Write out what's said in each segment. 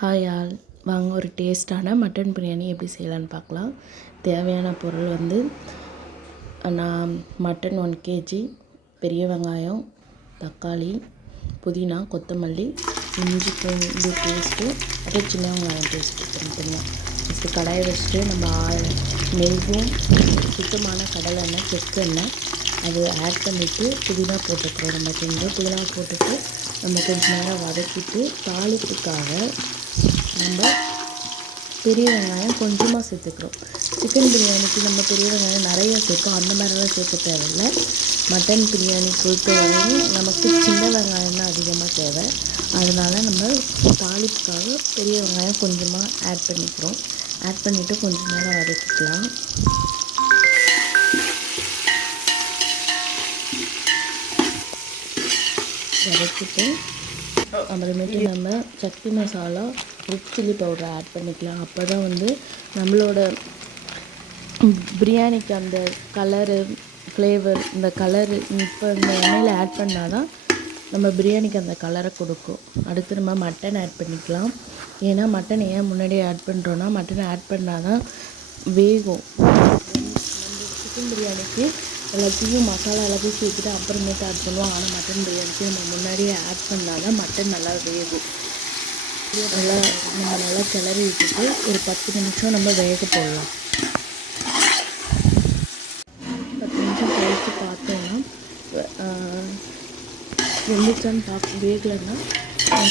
Hi all, வாங்க ஒரு டேஸ்ட்டான மட்டன் பிரியாணி எப்படி செய்யலான்னு பார்க்கலாம். தேவையான பொருள் வந்து நான் மட்டன் 1 kg, பெரிய வெங்காயம், தக்காளி, புதினா, கொத்தமல்லி, இஞ்சி பூண்டு பேஸ்ட்டு, அப்புறம் சின்ன வெங்காயம் பேஸ்ட்டு தனித்தனியாக. ஃபஸ்ட்டு கடாயை வச்சுட்டு நம்ம நெய்யும் சுத்தமான கடலெண்ணெய், செக்கெண்ணெய் அது ஆட் பண்ணிவிட்டு புதினா போட்டுக்கிறோம். நம்ம கொஞ்சம் புதினா போட்டுட்டு நம்ம கொஞ்சம் நேரம் வதக்கிட்டு தாளிப்புக்காக நம்ம பெரிய வெங்காயம் கொஞ்சமாக சேர்த்துக்கிறோம். சிக்கன் பிரியாணிக்கு நம்ம பெரிய வெங்காயம் நிறைய சேர்க்கும், அந்த மாதிரிலாம் சேர்க்க தேவையில்லை. மட்டன் பிரியாணி பொறுத்தவரையும் நமக்கு சின்ன வெங்காயம் தான் அதிகமாக தேவை. அதனால் நம்ம தாளிப்புக்காக பெரிய வெங்காயம் கொஞ்சமாக ஆட் பண்ணிக்கிறோம். ஆட் பண்ணிவிட்டு கொஞ்சம் நேரம் வதக்கிக்கலாம். வதக்கிட்டு அப்புறமேட்டு நம்ம Sakthi Masala, red chilli powder add பண்ணிக்கலாம். அப்போ தான் வந்து நம்மளோட பிரியாணிக்கு அந்த கலரு, ஃப்ளேவர், இந்த கலரு இப்போ இந்த எண்ணெயில் ஆட் பண்ணால் தான் நம்ம பிரியாணிக்கு அந்த கலரை கொடுக்கும். அடுத்து நம்ம மட்டன் ஆட் பண்ணிக்கலாம். ஏன்னா மட்டன் ஏன் முன்னாடியே ஆட் பண்ணுறோன்னா, மட்டன் ஆட் பண்ணால் தான் வேகும். சிக்கன் பிரியாணிக்கு எல்லாத்தையும் மசாலா எல்லாத்தையும் சேர்த்துட்டு அப்புறமேட்டு ஆட் பண்ணுவோம். ஆனால் மட்டன் பிரியாணிக்கு நம்ம முன்னாடியே ஆட் பண்ணால் தான் மட்டன் நல்லா வேகும். நல்லா கிளறி விட்டுட்டு ஒரு 10 நிமிஷம் நம்ம வேக போடலாம். 10 நிமிஷம் கழித்து பார்த்தோன்னா வெந்துச்சான்னு வேகலைன்னா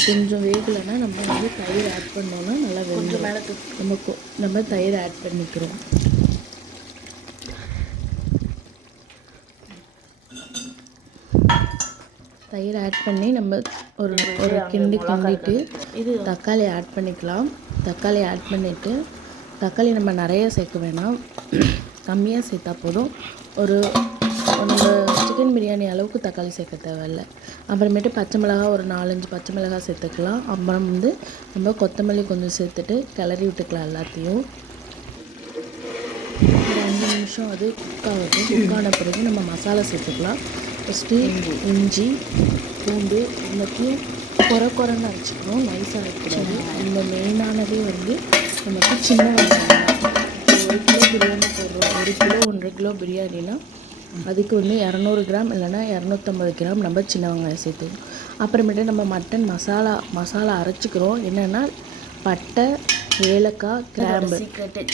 கொஞ்சம் வேகலைன்னா நம்ம வந்து தயிர் ஆட் பண்ணோன்னா நல்லா வெந்து நம்ம தயிர் ஆட் பண்ணிக்கிறோம். தயிர் ஆட் பண்ணி நம்ம ஒரு கிண்டிட்டு தக்காளி ஆட் பண்ணிக்கலாம். தக்காளி ஆட் பண்ணிவிட்டு தக்காளி நம்ம நிறைய சேர்க்க வேணாம், கம்மியாக சேர்த்தா போதும். நம்ம சிக்கன் பிரியாணி அளவுக்கு தக்காளி சேர்க்க தேவையில்லை. அப்புறமேட்டு பச்சை மிளகாய் ஒரு 4-5 பச்சை மிளகாய் சேர்த்துக்கலாம். அப்புறம் வந்து நம்ம கொத்தமல்லி கொஞ்சம் சேர்த்துட்டு கிளறி விட்டுக்கலாம் எல்லாத்தையும். ஒரு 5 நிமிஷம் அது குக்காகட்டும். குக்கான பிறகு நம்ம மசாலா சேர்த்துக்கலாம். ஃபஸ்ட்டு இஞ்சி பூண்டு எல்லாத்தையும் குறைன்னு அரைச்சிக்கணும், நைஸாக அரைக்கக்கூடாது. இந்த மெயினானதே வந்து நமக்கு சின்ன வெங்காயம். 1 கிலோ பிரியாணி போடுறோம், 1 கிலோ 1.5 கிலோ பிரியாணினா அதுக்கு வந்து 200 கிராம் இல்லைன்னா 250 கிராம் நம்ம சின்ன வெங்காயம் சேர்த்துக்கணும். அப்புறமேட்டு நம்ம மட்டன் மசாலா அரைச்சிக்கிறோம். என்னென்னா பட்டை, ஏலக்காய், கிராம்பு.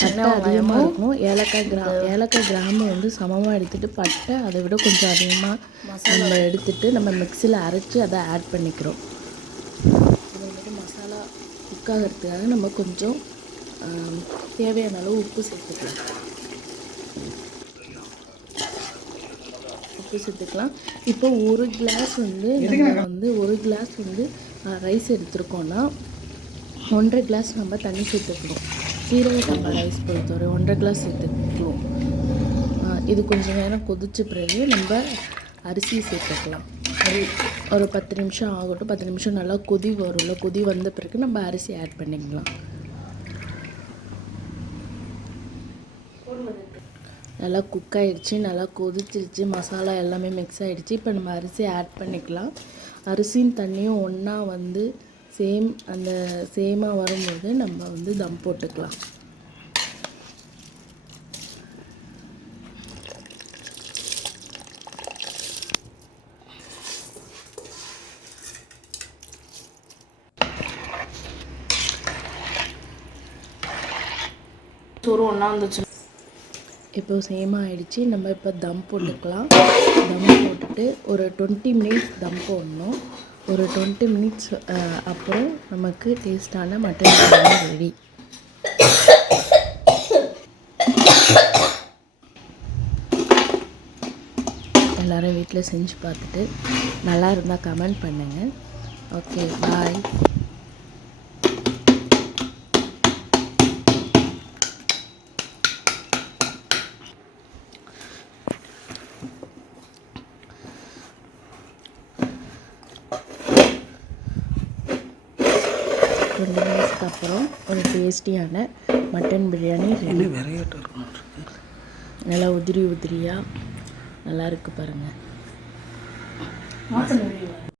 பட்டை அதிகமாக இருக்கும், ஏலக்காய் கிராம்பு வந்து சமமாக எடுத்துகிட்டு பட்டை அதை விட கொஞ்சம் அதிகமாக நம்ம எடுத்துகிட்டு நம்ம மிக்சியில் அரைச்சி அதை ஆட் பண்ணிக்கிறோம். அப்புறமேட்டு மசாலா குக் ஆகிறதுக்காக நம்ம கொஞ்சம் தேவையான அளவு உப்பு சேர்த்துக்கலாம். இப்போ 1 கிளாஸ் வந்து நம்ம வந்து 1 கிளாஸ் வந்து ரைஸ் எடுத்துருக்கோன்னா 1.5 கிளாஸ் நம்ம தண்ணி சேர்த்துக்கணும். சீரக சம்பா ரைஸ் பொறுத்தவரை 1.5 கிளாஸ் சேர்த்துக்கணும். இது கொஞ்சம் நேரம் கொதிச்ச பிறகு நம்ம அரிசி சேர்த்துக்கலாம். ஒரு 10 நிமிஷம் ஆகட்டும். 10 நிமிஷம் நல்லா கொதி வரும்ல, கொதி வந்த பிறகு நம்ம அரிசி ஆட் பண்ணிக்கலாம். நல்லா குக் ஆகிடுச்சு, நல்லா கொதிச்சிருச்சு, மசாலா எல்லாமே மிக்ஸ் ஆகிடுச்சு. இப்போ நம்ம அரிசி ஆட் பண்ணிக்கலாம். அரிசியும் தண்ணியும் ஒன்றா வந்து சேமாக வரும்போது நம்ம வந்து தம் போட்டுக்கலாம். இப்போ சேமாக ஆகிடுச்சு. நம்ம இப்போ தம் போட்டுக்கலாம். தம் போட்டுட்டு ஒரு 20 மினிட்ஸ் தம் போடணும். ஒரு 20 மினிட்ஸ் அப்புறம் நமக்கு டேஸ்டான மட்டன் பிரியாணி ரெடி. எல்லோரும் வீட்டில் செஞ்சு பார்த்துட்டு நல்லா இருந்தால் கமெண்ட் பண்ணுங்கள். ஓகே, பாய். கொஞ்ச நேரத்துக்கு அப்புறம் ஒரு டேஸ்டியான மட்டன் பிரியாணி ரெடி. நல்லா உதிரியாக நல்லா இருக்குது பாருங்கள்.